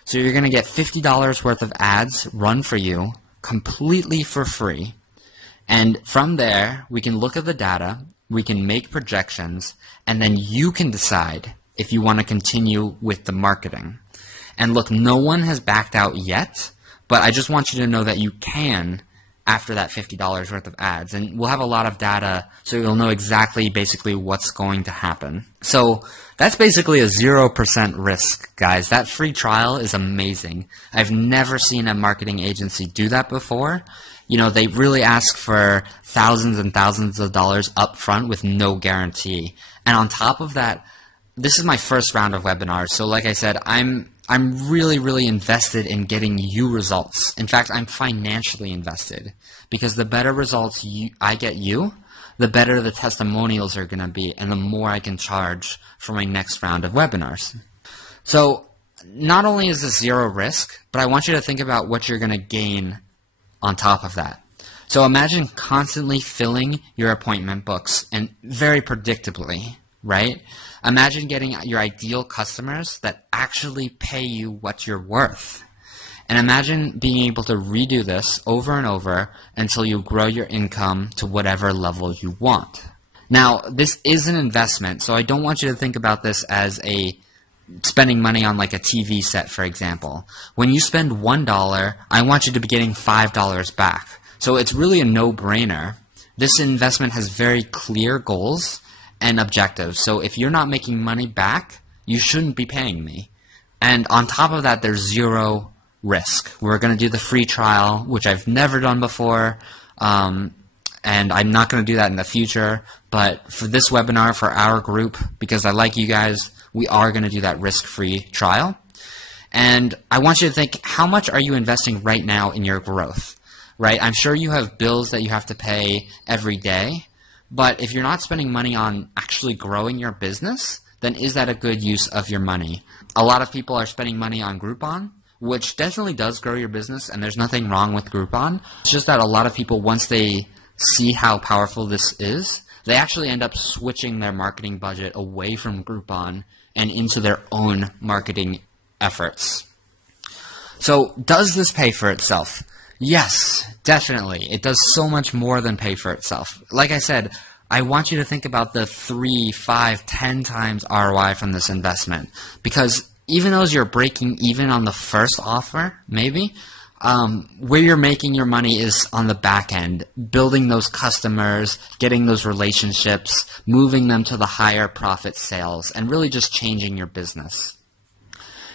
So you're going to get $50 worth of ads run for you completely for free. And from there, we can look at the data, we can make projections, and then you can decide if you want to continue with the marketing. And look, no one has backed out yet, but I just want you to know that you can after that $50 worth of ads. And we'll have a lot of data so you'll know exactly basically what's going to happen. So that's basically a 0% risk, guys. That free trial is amazing. I've never seen a marketing agency do that before. You know, they really ask for thousands and thousands of dollars up front with no guarantee. And on top of that, this is my first round of webinars. So like I said, I'm really invested in getting you results. In fact, I'm financially invested because the better results I get you, the better the testimonials are going to be and the more I can charge for my next round of webinars. So not only is this zero risk, but I want you to think about what you're going to gain on top of that. So imagine constantly filling your appointment books and very predictably, right? Imagine getting your ideal customers that actually pay you what you're worth. And imagine being able to redo this over and over until you grow your income to whatever level you want. Now, this is an investment, so I don't want you to think about this as spending money on like a TV set, for example. When you spend $1, I want you to be getting $5 back. So it's really a no-brainer. This investment has very clear goals and objectives. So if you're not making money back, you shouldn't be paying me. And on top of that, there's zero risk. We're going to do the free trial, which I've never done before, and I'm not going to do that in the future. But for this webinar, for our group, because I like you guys, we are going to do that risk-free trial. And I want you to think, how much are you investing right now in your growth? Right? I'm sure you have bills that you have to pay every day. But if you're not spending money on actually growing your business, then is that a good use of your money? A lot of people are spending money on Groupon, which definitely does grow your business, and there's nothing wrong with Groupon. It's just that a lot of people, once they see how powerful this is, they actually end up switching their marketing budget away from Groupon and into their own marketing efforts. So does this pay for itself? Yes, definitely. It does so much more than pay for itself. Like I said, I want you to think about the 3, 5, 10 times ROI from this investment. Because even though you're breaking even on the first offer, maybe, where you're making your money is on the back end, building those customers, getting those relationships, moving them to the higher profit sales, and really just changing your business.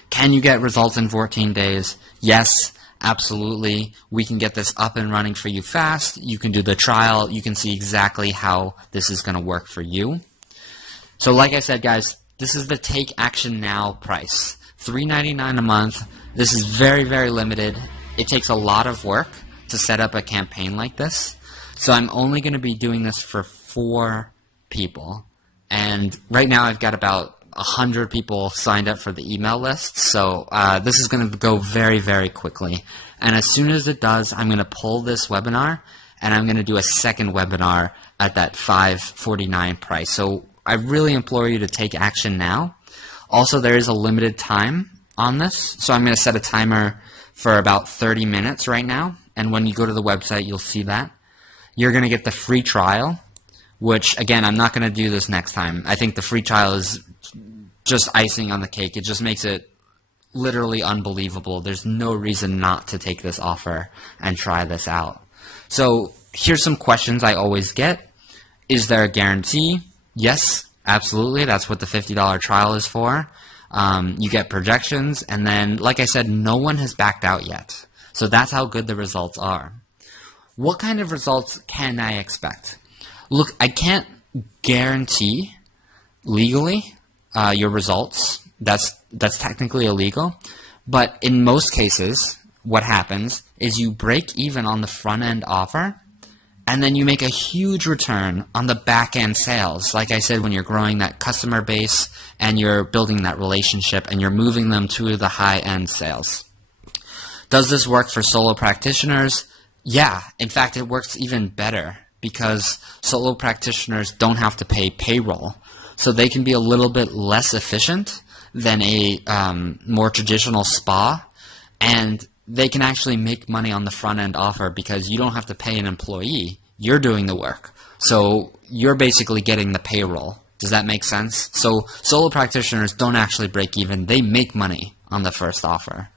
Can you get results in 14 days? Yes. Absolutely. We can get this up and running for you fast. You can do the trial. You can see exactly how this is going to work for you. So like I said, guys, this is the Take Action Now price. $3.99 a month. This is very limited. it takes a lot of work to set up a campaign like this. So I'm only going to be doing this for 4 people. And right now I've got about 100 people signed up for the email list. So this is going to go very, very quickly. And as soon as it does, I'm going to pull this webinar, and I'm going to do a second webinar at that $549 price. So I really implore you to take action now. Also, there is a limited time on this. So I'm going to set a timer for about 30 minutes right now. And when you go to the website, you'll see that. You're going to get the free trial, which, again, I'm not going to do this next time. I think the free trial is just icing on the cake. It just makes it literally unbelievable. There's no reason not to take this offer and try this out. So here's some questions I always get. Is there a guarantee? Yes, absolutely. That's what the $50 trial is for. You get projections, and then, like I said, no one has backed out yet. So that's how good the results are. What kind of results can I expect? Look, I can't guarantee legally your results. That's technically illegal. But in most cases, what happens is you break even on the front-end offer, and then you make a huge return on the back-end sales. Like I said, when you're growing that customer base and you're building that relationship and you're moving them to the high-end sales. Does this work for solo practitioners? Yeah. In fact, it works even better because solo practitioners don't have to pay payroll. So they can be a little bit less efficient than a more traditional spa, and they can actually make money on the front-end offer because you don't have to pay an employee. You're doing the work. So you're basically getting the payroll. Does that make sense? So solo practitioners don't actually break even. They make money on the first offer.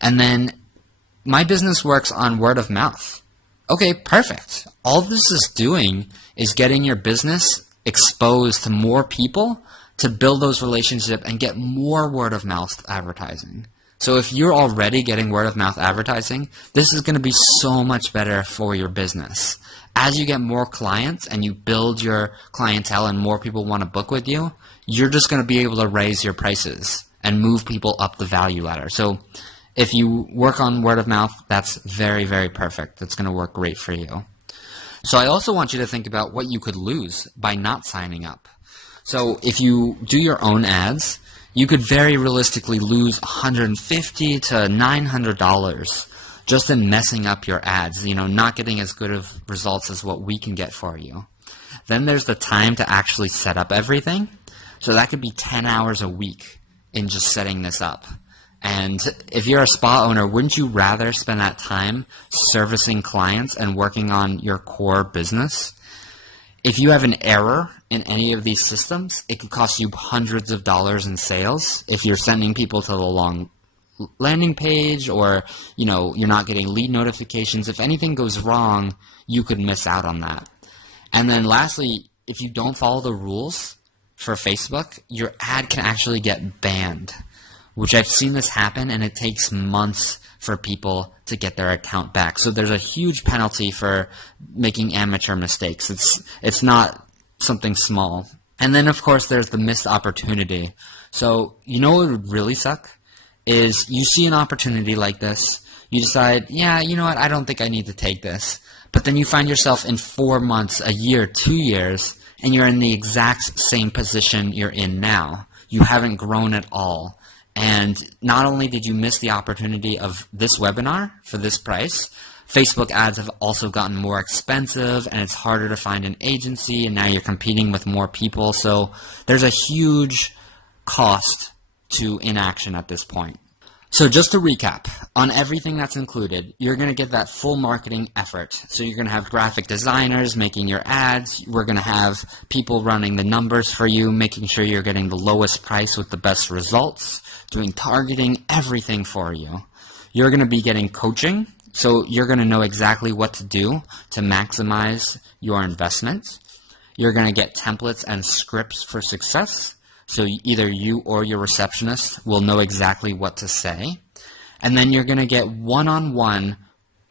And then my business works on word of mouth. Okay, perfect. All this is doing is getting your business exposed to more people to build those relationships and get more word of mouth advertising. So if you're already getting word of mouth advertising, this is going to be so much better for your business. As you get more clients and you build your clientele and more people want to book with you, you're just going to be able to raise your prices and move people up the value ladder. So if you work on word of mouth, that's very, very perfect. That's going to work great for you. So I also want you to think about what you could lose by not signing up. So if you do your own ads, you could very realistically lose $150 to $900 just in messing up your ads, not getting as good of results as what we can get for you. Then there's the time to actually set up everything. So that could be 10 hours a week in just setting this up. And if you're a spa owner, wouldn't you rather spend that time servicing clients and working on your core business? If you have an error in any of these systems, it could cost you hundreds of dollars in sales if you're sending people to the long landing page or, you're not getting lead notifications. If anything goes wrong, you could miss out on that. And then lastly, if you don't follow the rules for Facebook, your ad can actually get banned, which I've seen this happen, and it takes months for people to get their account back. So there's a huge penalty for making amateur mistakes. It's not something small. And then, of course, there's the missed opportunity. So what would really suck is you see an opportunity like this, you decide, yeah, you know what, I don't think I need to take this. But then you find yourself in 4 months, a year, 2 years, and you're in the exact same position you're in now. You haven't grown at all. And not only did you miss the opportunity of this webinar for this price, Facebook ads have also gotten more expensive, and it's harder to find an agency, and now you're competing with more people. So there's a huge cost to inaction at this point. So just to recap, on everything that's included, you're going to get that full marketing effort. So you're going to have graphic designers making your ads. We're going to have people running the numbers for you, making sure you're getting the lowest price with the best results, doing targeting, everything for you. You're going to be getting coaching. So you're going to know exactly what to do to maximize your investment. You're going to get templates and scripts for success. So either you or your receptionist will know exactly what to say. And then you're going to get one-on-one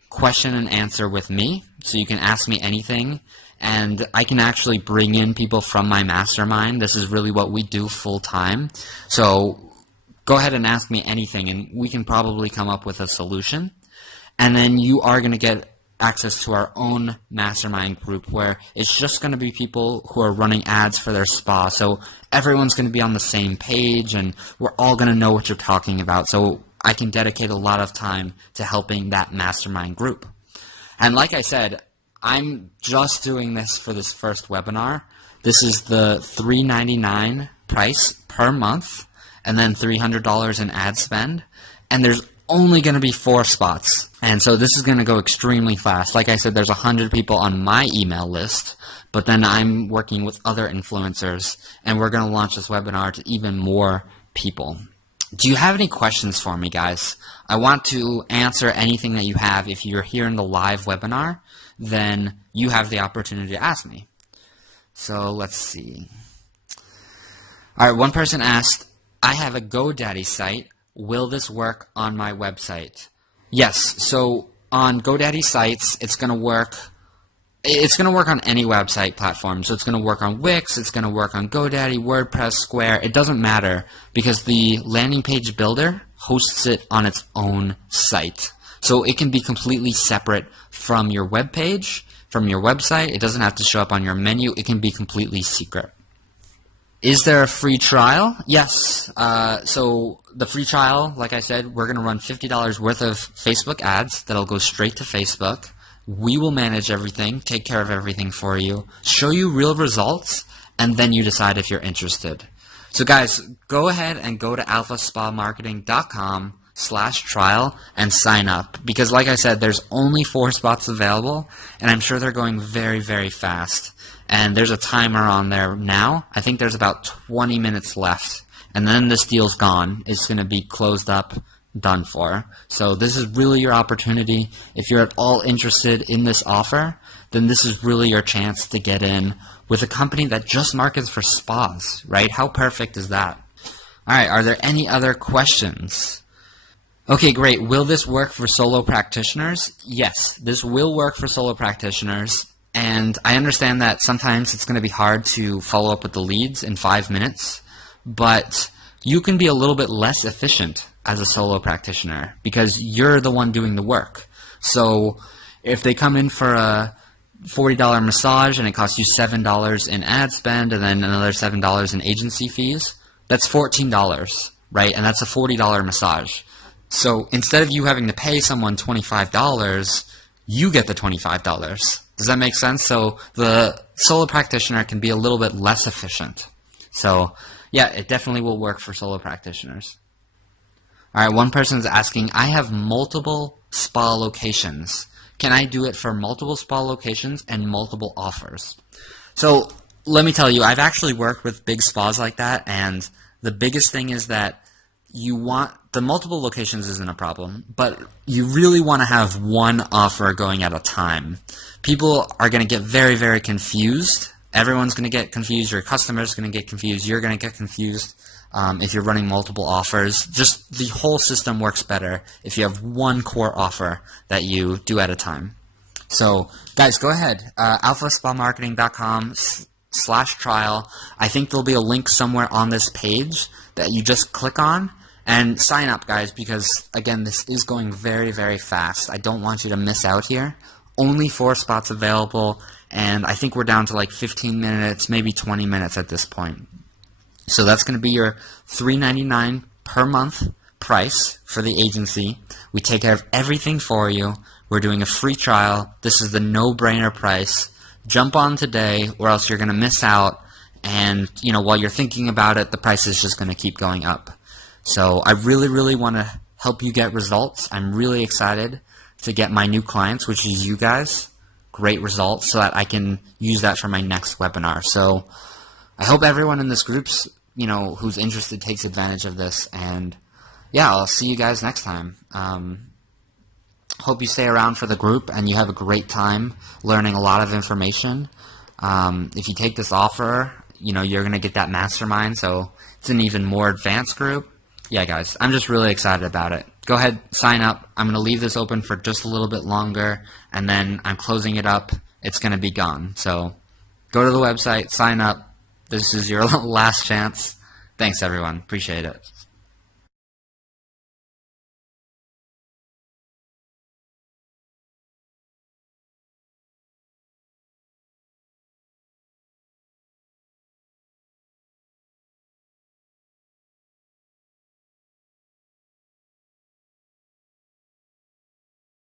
question and answer with me. So you can ask me anything, and I can actually bring in people from my mastermind. This is really what we do full-time. So go ahead and ask me anything, and we can probably come up with a solution. And then you are going to get access to our own mastermind group where it's just going to be people who are running ads for their spa. So everyone's going to be on the same page and we're all going to know what you're talking about. So I can dedicate a lot of time to helping that mastermind group. And like I said, I'm just doing this for this first webinar. This is the $3.99 price per month and then $300 in ad spend. And there's only going to be 4 spots. And so this is going to go extremely fast. Like I said, there's 100 people on my email list, but then I'm working with other influencers, and we're going to launch this webinar to even more people. Do you have any questions for me, guys? I want to answer anything that you have. If you're here in the live webinar, then you have the opportunity to ask me. So let's see. All right, one person asked, I have a GoDaddy site. Will this work on my website? Yes, so on GoDaddy sites, it's going to work on any website platform. So it's going to work on Wix, it's going to work on GoDaddy, WordPress, Square. It doesn't matter because the landing page builder hosts it on its own site. So it can be completely separate from your web page, from your website. It doesn't have to show up on your menu. It can be completely secret. Is there a free trial? Yes. So the free trial, like I said, we're going to run $50 worth of Facebook ads that'll go straight to Facebook. We will manage everything, take care of everything for you, show you real results, and then you decide if you're interested. So guys, go ahead and go to alphaspamarketing.com/trial and sign up, because like I said, there's only 4 spots available, and I'm sure they're going very, very fast. And there's a timer on there now. I think there's about 20 minutes left. And then this deal's gone. It's going to be closed up, done for. So this is really your opportunity. If you're at all interested in this offer, then this is really your chance to get in with a company that just markets for spas, right? How perfect is that? All right, are there any other questions? Okay, great. Will this work for solo practitioners? Yes, this will work for solo practitioners. And I understand that sometimes it's going to be hard to follow up with the leads in 5 minutes, but you can be a little bit less efficient as a solo practitioner because you're the one doing the work. So if they come in for a $40 massage and it costs you $7 in ad spend and then another $7 in agency fees, that's $14, right? And that's a $40 massage. So instead of you having to pay someone $25, you get the $25. Does that make sense? So the solo practitioner can be a little bit less efficient. So yeah, it definitely will work for solo practitioners. All right, one person's asking, I have multiple spa locations. Can I do it for multiple spa locations and multiple offers? So let me tell you, I've actually worked with big spas like that, and the biggest thing is that you want the multiple locations isn't a problem, but you really want to have one offer going at a time. People are going to get very, very confused. Everyone's going to get confused. Your customer's going to get confused. You're going to get confused if you're running multiple offers. Just the whole system works better if you have one core offer that you do at a time. So guys, go ahead. alphaspamarketing.com/trial. I think there'll be a link somewhere on this page that you just click on. And sign up, guys, because, again, this is going very, very fast. I don't want you to miss out here. Only 4 spots available, and I think we're down to like 15 minutes, maybe 20 minutes at this point. So that's going to be your $3.99 per month price for the agency. We take care of everything for you. We're doing a free trial. This is the no-brainer price. Jump on today, or else you're going to miss out. And, you know, while you're thinking about it, the price is just going to keep going up. So I really, really want to help you get results. I'm really excited to get my new clients, which is you guys, great results so that I can use that for my next webinar. So I hope everyone in this group's, you know, who's interested takes advantage of this. And yeah, I'll see you guys next time. Hope you stay around for the group and you have a great time learning a lot of information. If you take this offer, you know, you're going to get that mastermind. So it's an even more advanced group. Yeah, guys, I'm just really excited about it. Go ahead, sign up. I'm going to leave this open for just a little bit longer, and then I'm closing it up. It's going to be gone. So go to the website, sign up. This is your last chance. Thanks, everyone. Appreciate it.